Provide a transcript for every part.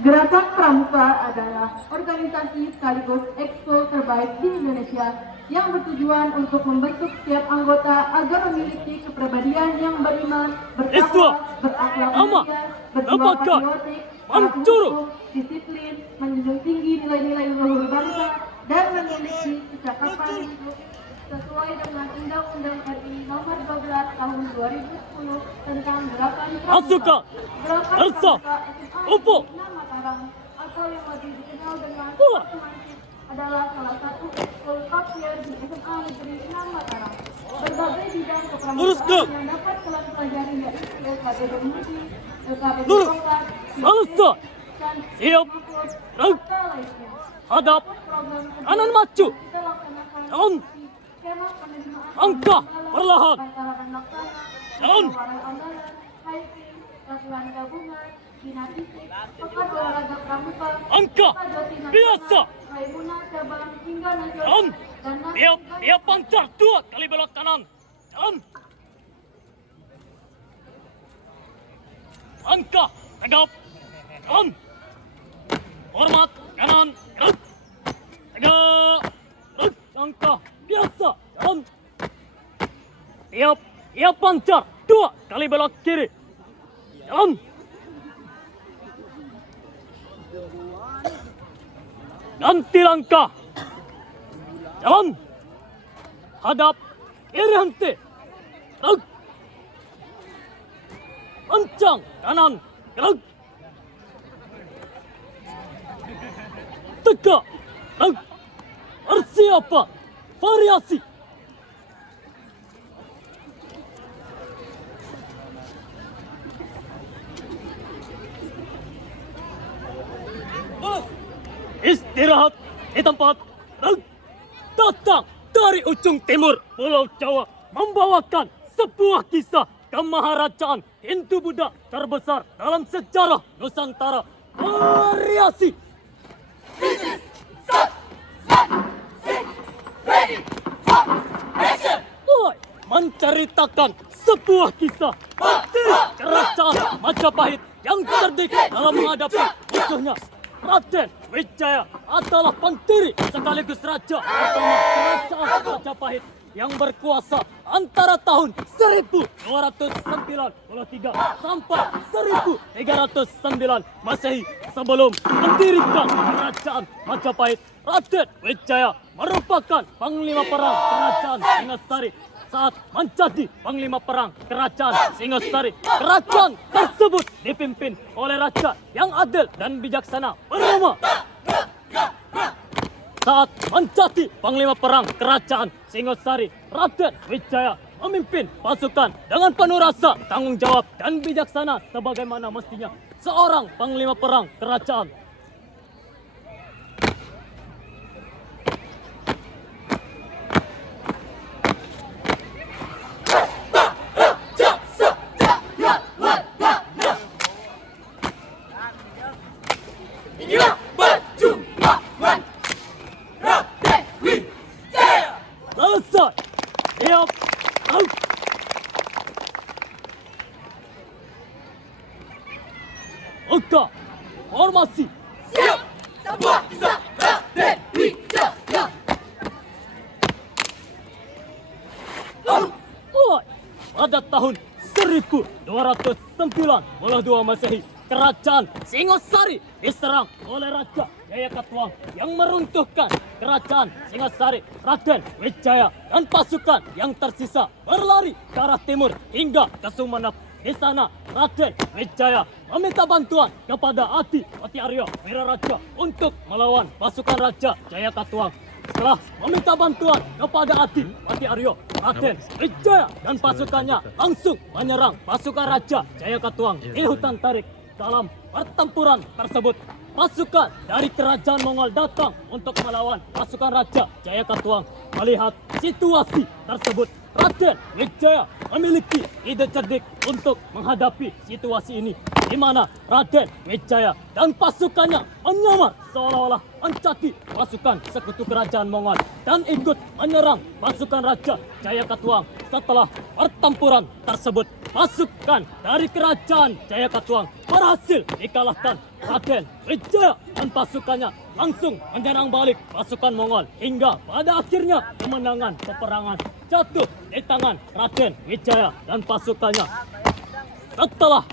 Gerakan Pramuka adalah organisasi sekaligus ekskul terbaik di Indonesia yang bertujuan untuk membentuk setiap anggota agar memiliki kepribadian yang beriman, bertakwa, berakhlak mulia, berjiwa patriotik, patuh hukum, disiplin, menjunjung tinggi nilai-nilai luhur bangsa, dan memiliki kecakapan hidup sesuai dengan Undang-Undang RI Nomor 12 Tahun 2010 tentang Gerakan Pramuka. Gerakan Pramuka SMA Mataram atau yang lebih dikenal dengan Semantik adalah salah satu ekskul kapir di SMA Negeri 6 Mataram. Berbagai bidang kepramukaan yang dapat kalian pelajari yaitu LKB Bermudi, LKB Bertongkat, dan siap, hadap, kanan maju, down, angka perlahan, down, latihan gabungan, gimnastik, pekan olahraga pramuka, angka biasa, Raimuna cabang hingga nasional, down, dan tiap pancar 2 kali belok kanan, down, angka tegap, down, hormat kanan, gerak, tegak, gerak, angka biasa, down, tiap pancar 2 kali belok kiri, down, ganti langkah, jalan, hadap, kiri henti, gerak, kencang, kanan, gerak, tegak, gerak, persiapan, variasi, istirahat di tempat, datang dari ujung timur Pulau Jawa membawakan sebuah kisah kemaharajaan Hindu-Buddha terbesar dalam sejarah Nusantara. Variasi. Mulai menceritakan sebuah kisah dari kerajaan Majapahit yang cerdik dalam menghadapi musuhnya. Raden Wijaya adalah pendiri sekaligus raja pertama kerajaan Majapahit yang berkuasa antara tahun 1293 sampai 1309 Masehi. Sebelum mendirikan kerajaan Majapahit, Raden Wijaya merupakan panglima perang kerajaan Singasari. Saat menjadi panglima perang kerajaan Singasari, kerajaan tersebut dipimpin oleh raja yang adil dan bijaksana bernama. Saat menjadi panglima perang kerajaan Singasari, Raden Wijaya memimpin pasukan dengan penuh rasa tanggung jawab dan bijaksana sebagaimana mestinya seorang panglima perang kerajaan. Selesai. Siap. Out. Oka. Formasi. Siap. Sebuah kisah Raden Wijaya. Mulai pada tahun 1292 Masehi, kerajaan Singasari diserang oleh Raja Jayakatwang yang meruntuhkan kerajaan Singasari. Raden Wijaya dan pasukan yang tersisa berlari ke arah timur hingga ke Sumenep. Di sana Raden Wijaya meminta bantuan kepada Adi Pati Aryo Wiraraja untuk melawan pasukan Raja Jayakatwang. Setelah meminta bantuan kepada Adi Pati Aryo, Raden Wijaya dan pasukannya langsung menyerang pasukan Raja Jayakatwang di hutan Tarik. Dalam pertempuran tersebut, pasukan dari kerajaan Mongol datang untuk melawan pasukan Raja Jayakatwang. Melihat situasi tersebut, Raden Wijaya memiliki ide cerdik untuk menghadapi situasi ini. di mana Raden Wijaya dan pasukannya menyamar seolah-olah mencati pasukan sekutu kerajaan Mongol dan ikut menyerang pasukan Raja Jayakatwang. Setelah pertempuran tersebut, pasukan dari kerajaan Jayakatwang berhasil dikalahkan. Raden Wijaya dan pasukannya langsung menyerang balik pasukan Mongol hingga pada akhirnya kemenangan peperangan jatuh di tangan Raden Wijaya dan pasukannya. Setelah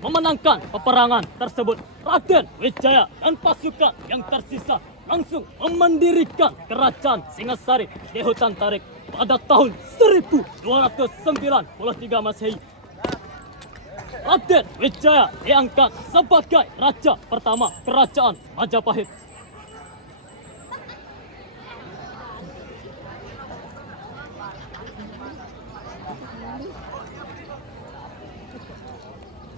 memenangkan peperangan tersebut, Raden Wijaya dan pasukan yang tersisa langsung mendirikan kerajaan Singasari di hutan Tarik pada tahun 1293 Masehi. Raden Wijaya diangkat sebagai raja pertama kerajaan Majapahit.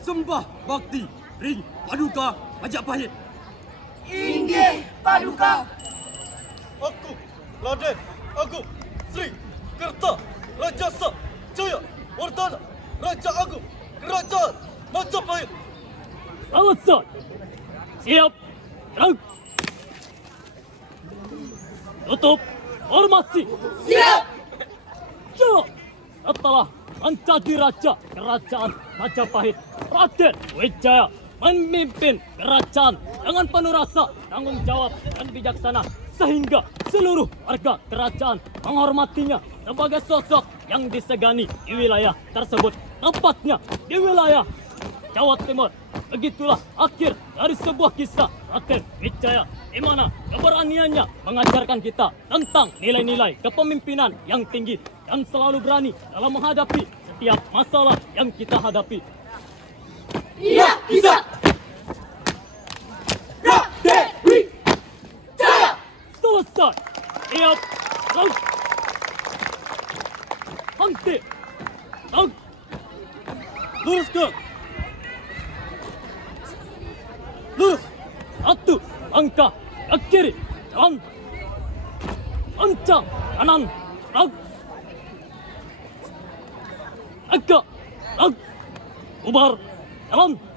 Sembah bakti Ring Paduka Majapahit. Inggih Paduka. Aku Raden Agung Sri Kerta Rajasa Jaya Wardana Raja Agung Kerajaan Majapahit. Selesai. Siap. Gerak. Tutup formasi. Siap. Jalan. Setelah menjadi raja kerajaan Majapahit, Raden Wijaya memimpin kerajaan dengan penuh rasa tanggung jawab dan bijaksana sehingga seluruh warga kerajaan menghormatinya sebagai sosok yang disegani di wilayah tersebut, tepatnya di wilayah Jawa Timur. Begitulah akhir dari sebuah kisah Raden Wijaya di mana keberaniannya mengajarkan kita tentang nilai-nilai kepemimpinan yang tinggi dan selalu berani dalam menghadapi setiap masalah yang kita hadapi. Iya bisa. Raden Wijaya. Selesai. Siap. Gerak. Henti. Gerak. Luruskan. Lurus. Satu langkah ke kiri. Jalan. Kencang. Kanan. Gerak. Agak. Gerak. Bubar. Jalan.